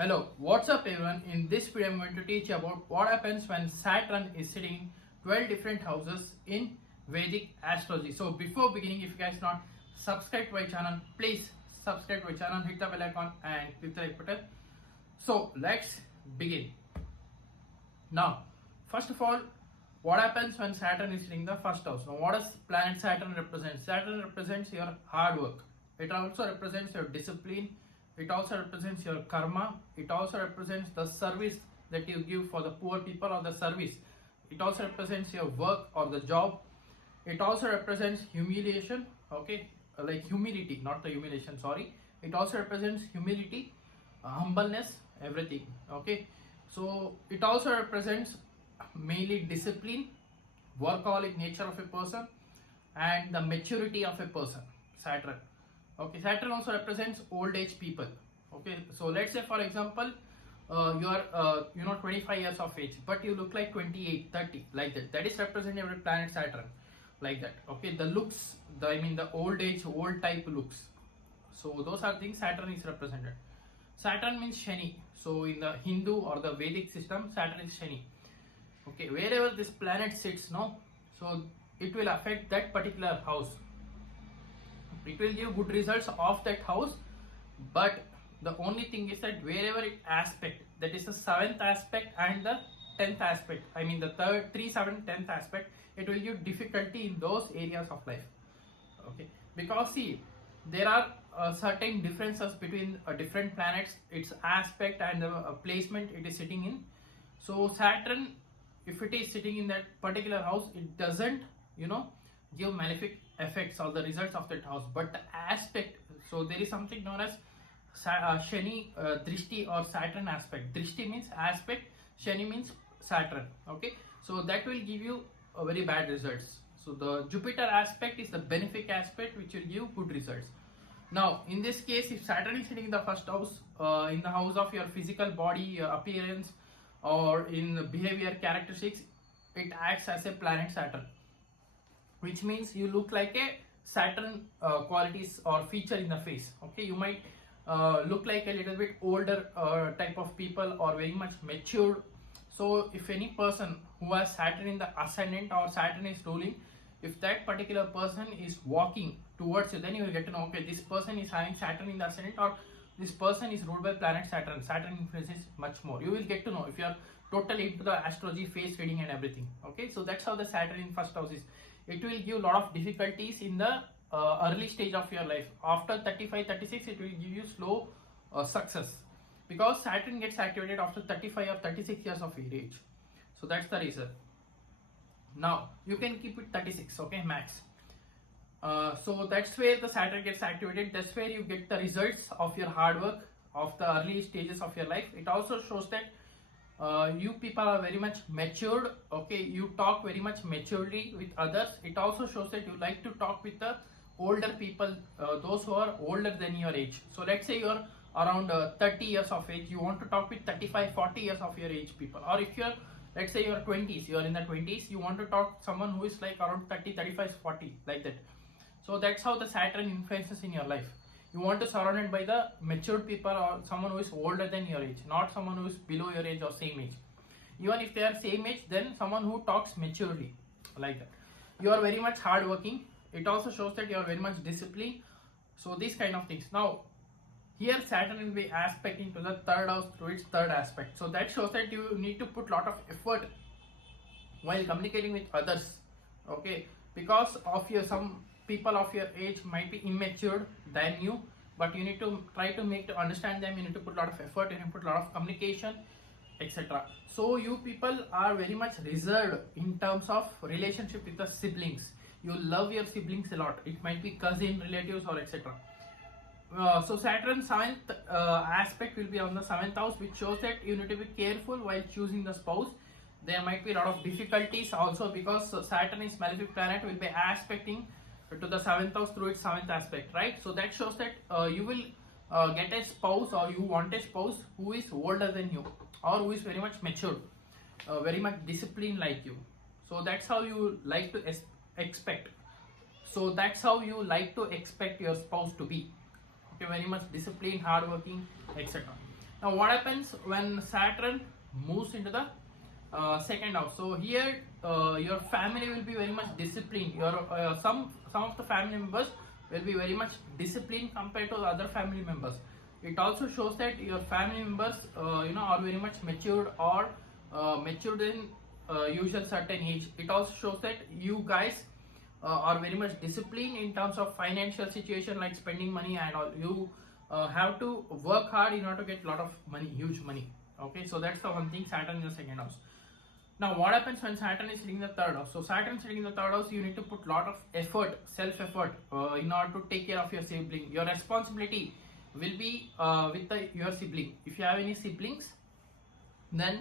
Hello, what's up everyone? In this video I'm going to teach you about what happens when Saturn is sitting in 12 different houses in Vedic astrology. So before beginning, if you guys not subscribe to my channel, please subscribe to my channel, hit the bell icon and click the like button. So let's begin. Now, first of all, what happens when Saturn is sitting in the first house? Now, what does planet Saturn represent? Saturn represents your hard work. It also represents your discipline. It also represents your karma. It also represents the service that you give for the poor people or the service. It also represents your work or the job. It also represents humiliation, okay, like humility, not the humiliation, sorry. It also represents humility, humbleness, everything, okay. So it also represents mainly discipline, workaholic nature of a person, and the maturity of a person, Saturn. Okay, Saturn also represents old age people. Okay, so let's say for example, you are 25 years of age, but you look like 28, 30, like that. That is represented by planet Saturn, like that. Okay, the looks, the old age, old type looks. So those are things Saturn is represented. Saturn means Shani. So in the Hindu or the Vedic system, Saturn is Shani. Okay, wherever this planet sits, no, so it will affect that particular house. It will give good results of that house, but the only thing is that wherever it aspect, that is the 7th aspect and the 10th aspect, I mean the 3, 7, 10th aspect, it will give difficulty in those areas of life. Okay, because see, there are certain differences between different planets, its aspect and the placement it is sitting in. So Saturn, if it is sitting in that particular house, it doesn't give malefic effects or the results of that house, but the aspect, so there is something known as Shani Drishti or Saturn aspect. Drishti means aspect, Shani means Saturn. Okay, so that will give you a very bad results. So the Jupiter aspect is the benefic aspect which will give good results. Now in this case, if Saturn is sitting in the first house, in the house of your physical body, appearance, or in behavior characteristics, it acts as a planet Saturn, which means you look like a Saturn qualities or feature in the face. Okay, you might look like a little bit older type of people or very much matured. So if any person who has Saturn in the ascendant or Saturn is ruling, if that particular person is walking towards you, then you will get to know, okay, this person is having Saturn in the ascendant, or this person is ruled by planet Saturn. Saturn influences much more. You will get to know if you are totally into the astrology, face reading and everything. Okay, so that's how the Saturn in first house is. It will give a lot of difficulties in the early stage of your life. After 35, 36, it will give you slow success, because Saturn gets activated after 35 or 36 years of age. So that's the reason. Now you can keep it 36, okay, max. So that's where the Saturn gets activated. That's where you get the results of your hard work of the early stages of your life. It also shows that you people are very much matured. Okay, you talk very much maturely with others. It also shows that you like to talk with the older people, those who are older than your age. So let's say you're around 30 years of age, you want to talk with 35, 40 years of your age people. Or if you're, let's say you're 20s, you're in the 20s, you want to talk someone who is like around 30, 35, 40, like that. So that's how the Saturn influences in your life. You want to surround it by the matured people or someone who is older than your age, not someone who is below your age or same age. Even if they are same age, then someone who talks maturely, like that. You are very much hardworking. It also shows that you are very much disciplined. So these kind of things. Now here Saturn will be aspecting to the third house through its third aspect. So that shows that you need to put lot of effort while communicating with others. Okay, because of your some people of your age might be immature than you, but you need to try to make to understand them. You need to put a lot of effort, you need to put a lot of communication, etc. So you people are very much reserved in terms of relationship with the siblings. You love your siblings a lot. It might be cousin, relatives, or etc. So Saturn 7th aspect will be on the 7th house, which shows that you need to be careful while choosing the spouse. There might be a lot of difficulties also, because Saturn is malefic planet, will be aspecting to the 7th house through its 7th aspect, right? So that shows that you will get a spouse, or you want a spouse who is older than you, or who is very much mature, very much disciplined like you. So that's how you like to expect. So that's how you like to expect your spouse to be. Okay, very much disciplined, hardworking, etc. Now what happens when Saturn moves into the second house? So here your family will be very much disciplined. Your some of the family members will be very much disciplined compared to the other family members. It also shows that your family members are very much matured, or matured in usual certain age. It also shows that you guys are very much disciplined in terms of financial situation, like spending money and all. You have to work hard in order to get a lot of money, huge money. Okay, so that's the one thing, Saturn in the second house. Now what happens when Saturn is sitting in the third house? So Saturn sitting in the third house, you need to put lot of effort, self-effort, in order to take care of your sibling. Your responsibility will be with your sibling. If you have any siblings, then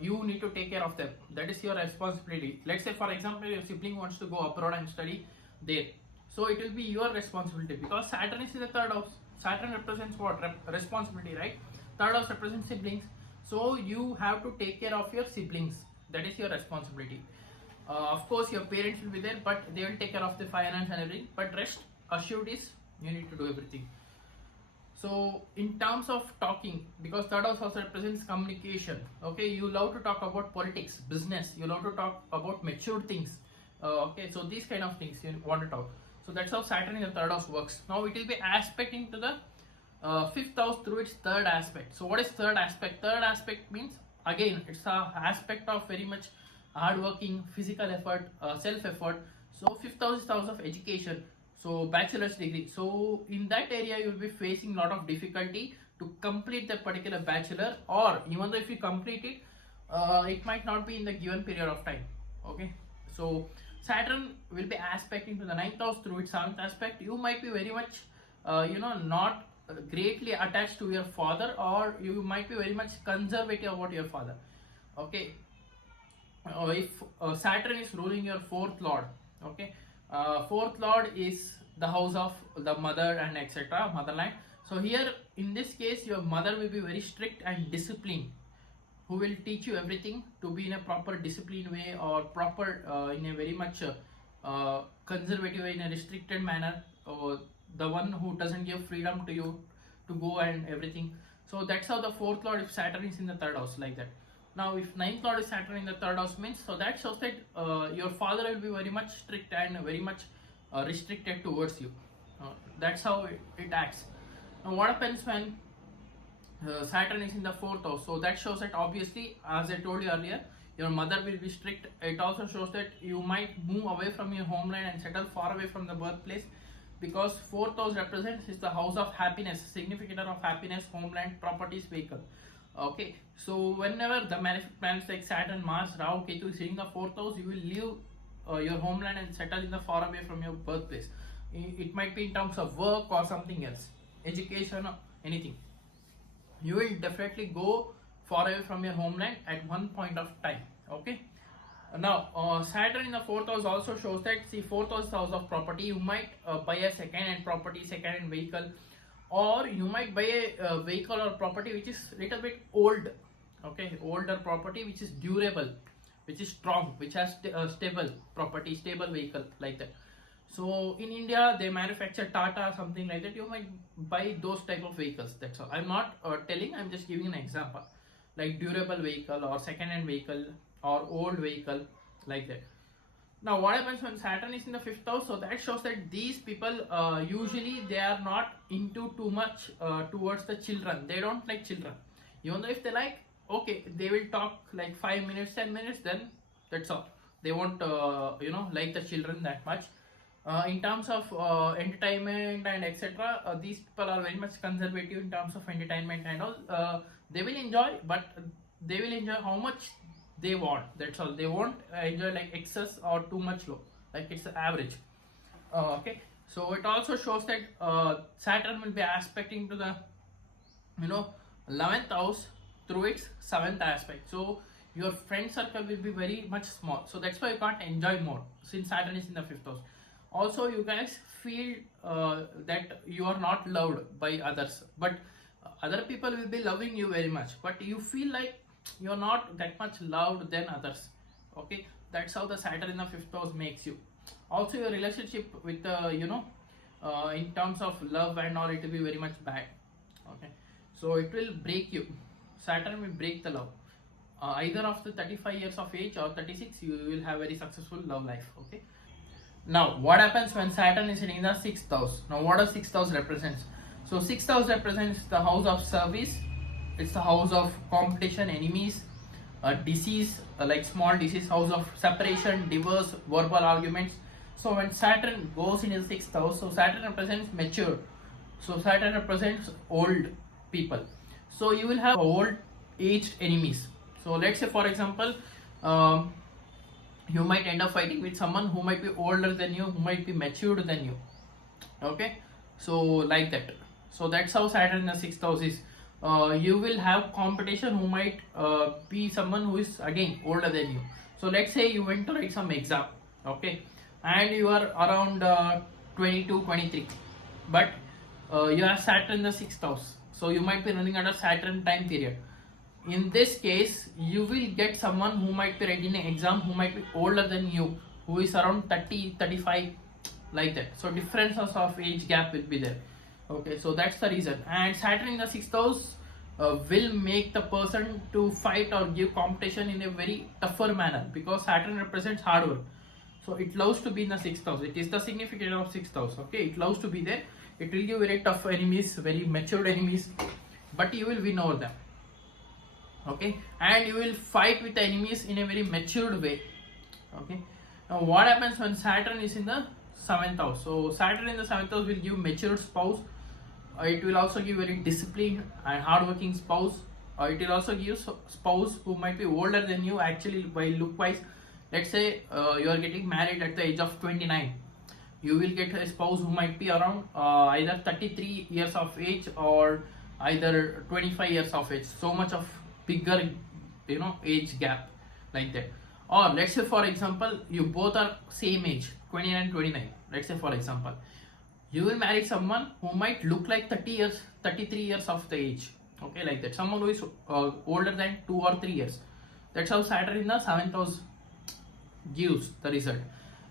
you need to take care of them. That is your responsibility. Let's say for example your sibling wants to go abroad and study there, so it will be your responsibility, because Saturn is in the third house. Saturn represents what? Responsibility, right? Third house represents siblings, so you have to take care of your siblings. That is your responsibility. Of course your parents will be there, but they will take care of the finance and everything, but rest assured is you need to do everything. So in terms of talking, because third house also represents communication, okay, you love to talk about politics, business, you love to talk about mature things, okay, so these kind of things you want to talk. So that's how Saturn in the third house works. Now it will be aspecting to the fifth house through its third aspect. So what is third aspect? Third aspect means, again, it's a aspect of very much hard working, physical effort, self effort. So fifth house is the house of education, so bachelor's degree. So in that area you will be facing a lot of difficulty to complete that particular bachelor, or even though if you complete it, it might not be in the given period of time. Okay, so Saturn will be aspecting to the ninth house through its seventh aspect. You might be very much not greatly attached to your father, or you might be very much conservative about your father. Okay, if Saturn is ruling your fourth lord, okay, fourth lord is the house of the mother and etc., motherland. So here in this case your mother will be very strict and disciplined, who will teach you everything to be in a proper disciplined way, or proper in a very much conservative way, in a restricted manner, or the one who doesn't give freedom to you to go and everything. So that's how the fourth lord, if Saturn is in the third house, like that. Now if ninth lord is Saturn in the third house, means, so that shows that your father will be very much strict and very much restricted towards you. That's how it acts. Now what happens when Saturn is in the fourth house? So that shows that obviously, as I told you earlier, your mother will be strict. It also shows that you might move away from your homeland and settle far away from the birthplace, because fourth house represents is the house of happiness, significator of happiness, homeland, properties, vehicle. Okay, so whenever the malefic planets like Saturn, Mars, Rahu, Ketu is in the fourth house, you will leave your homeland and settle in the far away from your birthplace. It might be in terms of work or something else, education or anything. You will definitely go far away from your homeland at one point of time. Okay. Now Saturn in the fourth house also shows that, see, fourth house is the house of property. You might buy a second hand property, second hand vehicle, or you might buy a vehicle or property which is little bit old. Okay, older property which is durable, which is strong, which has stable property, stable vehicle, like that. So in India they manufacture Tata, something like that. You might buy those type of vehicles. That's all. I'm not telling, I'm just giving an example, like durable vehicle or second hand vehicle or old vehicle, like that. Now what happens when Saturn is in the fifth house? So that shows that these people usually they are not into too much towards the children. They don't like children. Even though if they like, okay, they will talk like 5 minutes, 10 minutes, then that's all. They won't like the children that much. In terms of entertainment and etc., these people are very much conservative in terms of entertainment and all. They will enjoy, but they will enjoy how much they want. That's all. They won't enjoy like excess or too much low. Like it's average. Okay. So it also shows that Saturn will be aspecting to the 11th house through its 7th aspect. So your friend circle will be very much small. So that's why you can't enjoy more, since Saturn is in the 5th house. Also you guys feel that you are not loved by others, but other people will be loving you very much, but you feel like you're not that much loved than others. Okay, that's how the Saturn in the 5th house makes you. Also your relationship with in terms of love and all, it will be very much bad. Okay, So it will break you. Saturn will break the love. Either after 35 years of age or 36, you will have very successful love life. Okay. Now, what happens when Saturn is in the sixth house? Now, what does sixth house represents? So, sixth house represents the house of service. It's the house of competition, enemies, disease, like small disease, house of separation, divorce, verbal arguments. So, when Saturn goes in the sixth house, so Saturn represents mature. So, Saturn represents old people. So, you will have old aged enemies. So, let's say, for example, you might end up fighting with someone who might be older than you, who might be matured than you. Okay, so like that. So that's how Saturn in the sixth house is. You will have competition who might be someone who is again older than you. So let's say you went to write some exam, okay, and you are around 22, 23, but you have Saturn in the sixth house. So you might be running under Saturn time period. In this case, you will get someone who might be writing an exam who might be older than you, who is around 30, 35, like that. So differences of age gap will be there. Okay, so that's the reason. And Saturn in the sixth house will make the person to fight or give competition in a very tougher manner, because Saturn represents hard work. So it loves to be in the sixth house. It is the significance of sixth house. Okay, it loves to be there. It will give very tough enemies, very matured enemies, but you will win over them. Okay, and you will fight with the enemies in a very matured way. Okay, now what happens when Saturn is in the seventh house? So Saturn in the seventh house will give matured spouse. It will also give very disciplined and hardworking spouse. It will also give spouse who might be older than you, actually by look wise. Let's say you are getting married at the age of 29. You will get a spouse who might be around either 33 years of age or either 25 years of age. So much of bigger, age gap, like that. Or let's say, for example, you both are same age, 29, 29. Let's say, for example, you will marry someone who might look like 30 years, 33 years of the age. Okay, like that. Someone who is older than 2 or 3 years. That's how Saturn in the seventh house gives the result.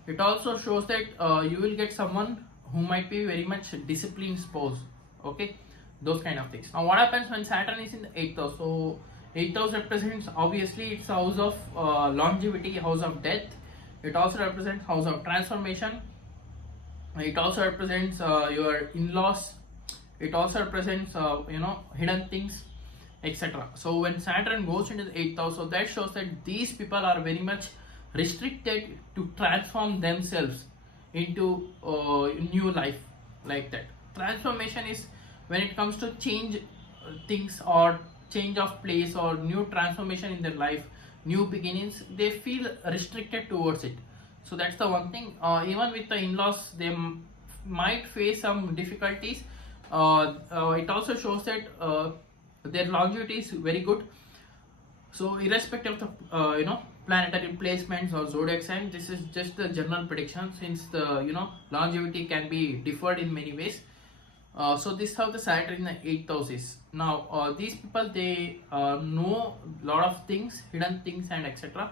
It also shows that you will get someone who might be very much disciplined spouse. Okay, those kind of things. Now, what happens when Saturn is in the eighth house? So 8th house represents, obviously, it's house of longevity, house of death. It also represents house of transformation. It also represents your in-laws. It also represents hidden things, etc. So when Saturn goes into the 8th house, so that shows that these people are very much restricted to transform themselves into new life, like that. Transformation is when it comes to change things or change of place or new transformation in their life, new beginnings, they feel restricted towards it. So that's the one thing. Even with the in-laws, they might face some difficulties. It also shows that their longevity is very good. So irrespective of the planetary placements or zodiac sign, this is just the general prediction, since the longevity can be differed in many ways. So this is how the Saturn in the 8th house is. Now these people, they know a lot of things, hidden things and etc.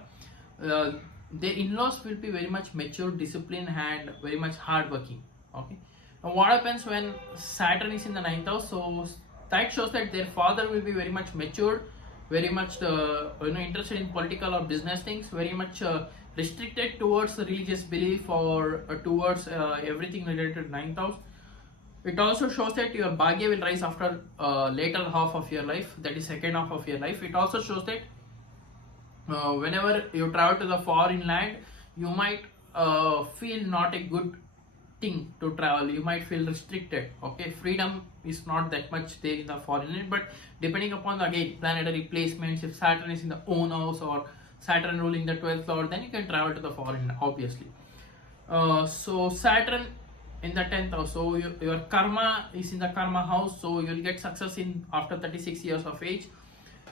Their in-laws will be very much mature, disciplined and very much hardworking. Okay. Now what happens when Saturn is in the 9th house? So that shows that their father will be very much matured, very much interested in political or business things, very much restricted towards the religious belief or towards everything related to 9th house. It also shows that your Bhagya will rise after later half of your life, that is second half of your life. It also shows that whenever you travel to the foreign land, you might feel not a good thing to travel. You might feel restricted. Okay, freedom is not that much there in the foreign land, but depending upon again planetary placements, if Saturn is in the own house or Saturn ruling the 12th lord, then you can travel to the foreign land, obviously. So Saturn in the 10th house, so your karma is in the karma house, so you'll get success in after 36 years of age.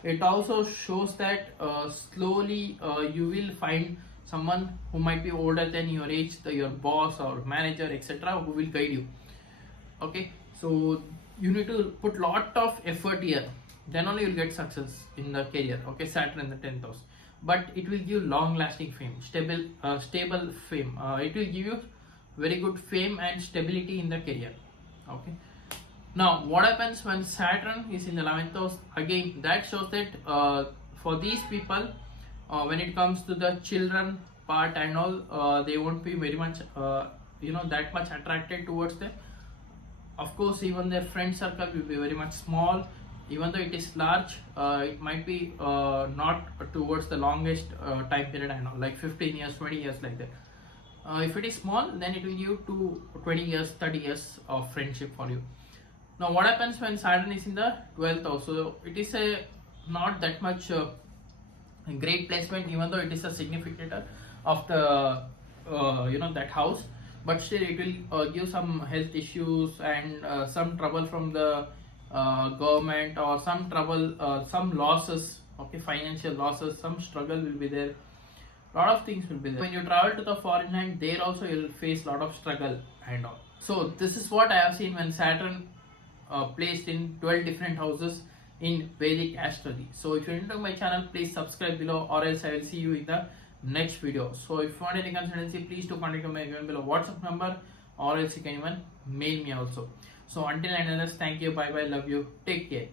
It also shows that slowly you will find someone who might be older than your age, your boss or manager, etc., who will guide you. Okay, so you need to put lot of effort here, then only you'll get success in the career. Okay, Saturn in the 10th house, but it will give long lasting fame, stable fame. It will give you very good fame and stability in the career. Okay, Now, what happens when Saturn is in the 11th house? Again, that shows that for these people, when it comes to the children part and all, they won't be very much, that much attracted towards them. Of course, even their friend circle will be very much small. Even though it is large, it might be not towards the longest time period, I know, like 15 years, 20 years, like that. If it is small, then it will give to 20 years, 30 years of friendship for you. Now, what happens when Saturn is in the 12th house? So, it is a not that much great placement, even though it is a significator of the that house, but still it will give some health issues and some trouble from the government, or some trouble, some losses, okay, financial losses, some struggle will be there. Lot of things will be there. When you travel to the foreign land, there also you'll face lot of struggle and all. So this is what I have seen when Saturn placed in 12 different houses in Vedic astrology. So if you're new to my channel, please subscribe below, or else I will see you in the next video. So if you want any consultancy, please do contact me given below WhatsApp number, or else you can even mail me also. So until and unless, thank you, bye bye, love you, take care.